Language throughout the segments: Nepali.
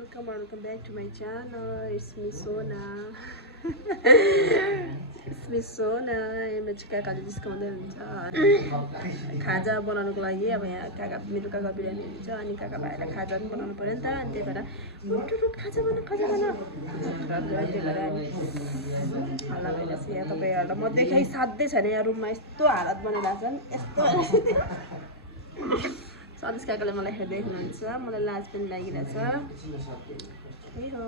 welcome back to my channel. It's me Sona. It's me Sona. मेरो चाहिँ काकाले जिस्काउँदै हुन्छ खाजा बनाउनुको लागि अब यहाँ काका मेरो काका बिरामी हुन्छ अनि काका भाइलाई खाजा पनि बनाउनु पर्यो नि त अनि त्यही भएर रुट खाजा बना त्यही भएर हल्ला भइरहेछ यहाँ तपाईँहरूलाई म देखाइ साध्यै छैन यहाँ रुममा यस्तो हालत बनाइरहेको छ नि यस्तो सधैँ काकाले मलाई हेर्दै हुनुहुन्छ मलाई लाज पनि लागिरहेछ त्यही हो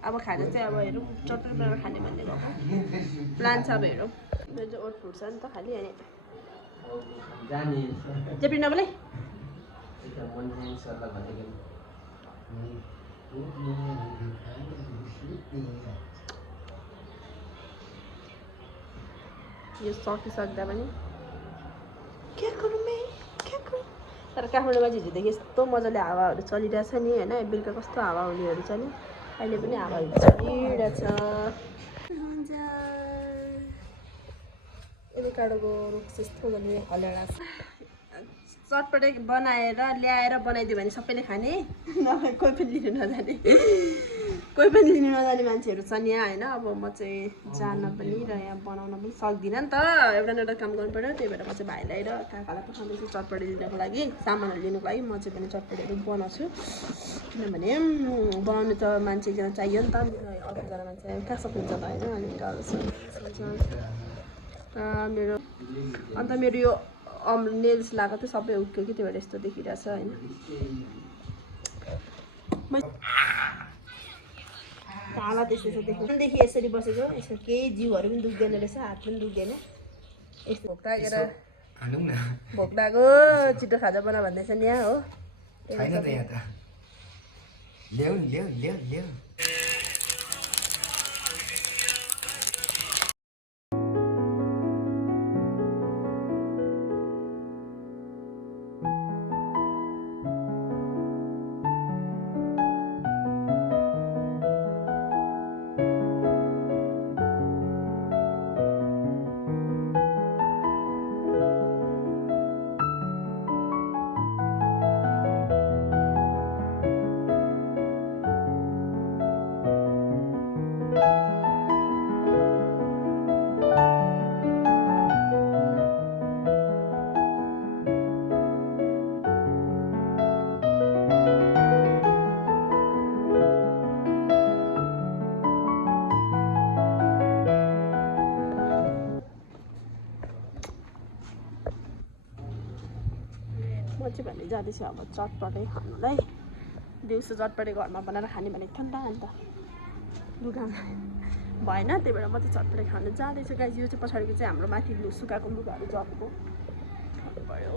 अब खाजा चाहिँ अब हेरौँ चटनी बनाएर खाने भन्ने भएको प्लान छ अब हेरौँ मेरो चाहिँ ओट फुट्छ नि त खालि अनि जेपी नबोले यो सकिसक्दा पनि के गर्नु तर काठमाडौँमा हिजोदेखि यस्तो मजाले हावाहरू चलिरहेछ नि होइन बेलुका कस्तो हावा हुनेहरू छ नि अहिले पनि हावाहरू चलिरहेछ एभोकाडोको रुख यस्तो गरी हल्लाएर चटपटे बनाएर ल्याएर बनाइदियो भने सबैले खाने नभए कोही पनि लिनु नजाने मान्छेहरू छन् यहाँ होइन अब म चाहिँ जान पनि र यहाँ बनाउन पनि सक्दिनँ नि त एउटा न एउटा काम गर्नु पर्यो त्यही भएर म चाहिँ भाइलाई र काकालाई पठाउँदैछु चटपटे दिनको लागि सामानहरू लिनुको लागि म चाहिँ पनि चटपटेहरू बनाउँछु किनभने बनाउनु त मान्छे एकजना चाहियो नि त अर्कोजना मान्छे कहाँ सकिन्छ त होइन अनि मेरो अन्त मेरो यो नेल्स लगाएको थियो सबै उक्यो कि त्यही भएर यस्तो देखिरहेछ होइन हालत यस्तो देखि यसरी बसेको यसको केही जिउहरू पनि दुख्दैन रहेछ हात पनि दुख्दैन यस्तो भोक लागेको छिटो खाजा बना भन्दैछ नि यहाँ हो भने जाँदैछु अब चटपटे खानुलाई दिउँसो चटपटे घरमा बनाएर खाने भनेको थियो नि त अन्त लुगा भएन त्यही भएर म चाहिँ चटपटे खानु जाँदैछु गाइस यो चाहिँ पछाडिको चाहिँ हाम्रो माथि सुकाएको लुगाहरू जलेको भयो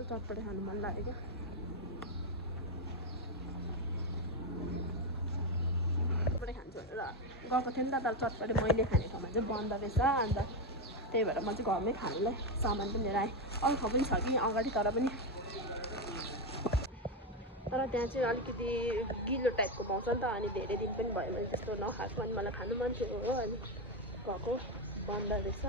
चटपटे खानु मन लाग्यो क्या चटपटे खान्छु भनेर गएको थिएँ नि त तर चटपटे मैले खाने ठाउँमा चाहिँ बन्द रहेछ अन्त त्यही भएर म चाहिँ घरमै खानुलाई सामान पनि लिएर आएँ अरू ठाउँ पनि छ कि अगाडि तर पनि तर त्यहाँ चाहिँ अलिकति गिलो टाइपको पाउँछ नि त अनि धेरै दिन पनि भयो भने त्यस्तो नखाएको अनि मलाई खानु मन थियो हो अनि गएको बन्द रहेछ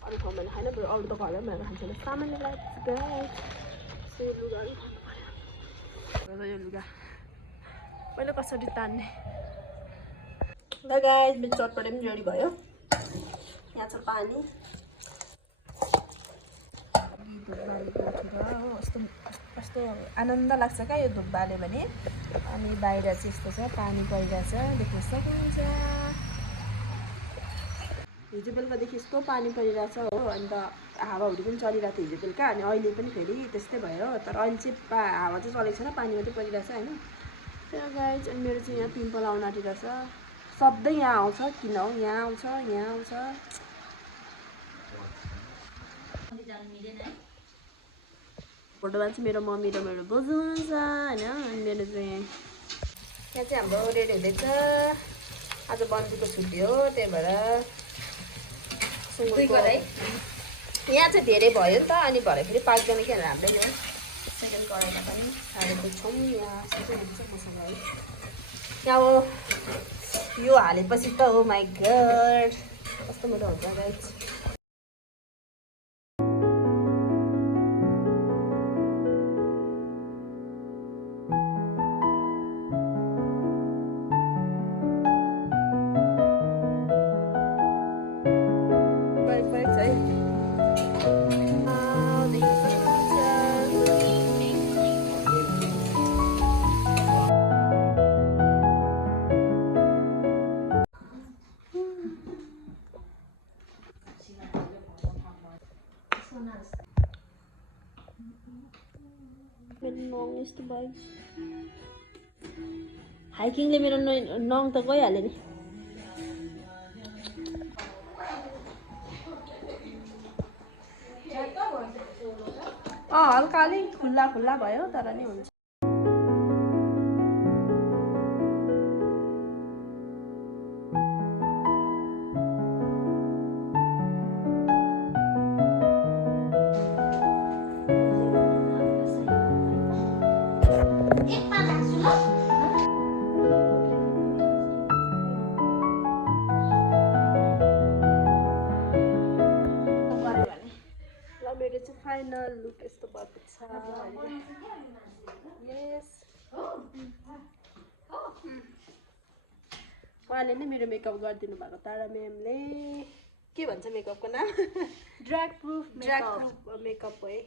अरू ठाउँ भने खाएन बरु अरू त घरमै भनेर खान्छ भने सामान लिएर आएपछि यो लुगाहरू खानु पऱ्यो यो लुगा पहिला कसरी तान्ने ल गाइस मेरो चटपटे पनि रेडी भयो यहाँ छ पानी धुप बालेको उठेर हो कस्तो आनन्द लाग्छ क्या यो धुप बाल्यो भने अनि बाहिर चाहिँ यस्तो छ पानी परिरहेछ देख्न सक्नुहुन्छ हिजो बेलुकादेखि यस्तो पानी परिरहेछ हो अन्त हावाहरू पनि चलिरहेको थियो हिजो बेलुका अनि अहिले पनि फेरि त्यस्तै भयो तर अहिले चाहिँ हावा चाहिँ चलेको छैन पानी मात्रै परिरहेछ होइन त्यही गाइस अनि मेरो चाहिँ यहाँ पिम्पल आउन आँटिरहेछ सधैँ यहाँ आउँछ किन हो यहाँ आउँछ फोटोमा चाहिँ मेरो मम्मी र मेरो बोजू हुन्छ होइन अनि मेरो चाहिँ यहाँ चाहिँ हाम्रो रेडी हुँदैछ आज बन्तीको छुट्टी हो त्यही भएर यहाँ चाहिँ धेरै भयो नि त अनि भरे फेरि पाक्दैन कि राम्रै हो सेकेन्ड कराईमा पनि हालेको छौँ यहाँ सबै हुन्छ मसँग है यहाँ अब यो हालेपछि त हो माई गड कस्तो मिठो हुन्छ गाइस मेरो नङ यस्तो भयो हाइकिङले मेरो नङ त गइहाल्यो नि हल्का अलिक खुल्ला खुल्ला भयो तर नि हुन्छ मेरो चाहिँ फाइनल लुक यस्तो भएको छ उहाँले नै मेरो मेकअप गरिदिनु भएको तारा म्यामले के भन्छ मेकअपको नाम ड्र्याग प्रुफ मेकअप है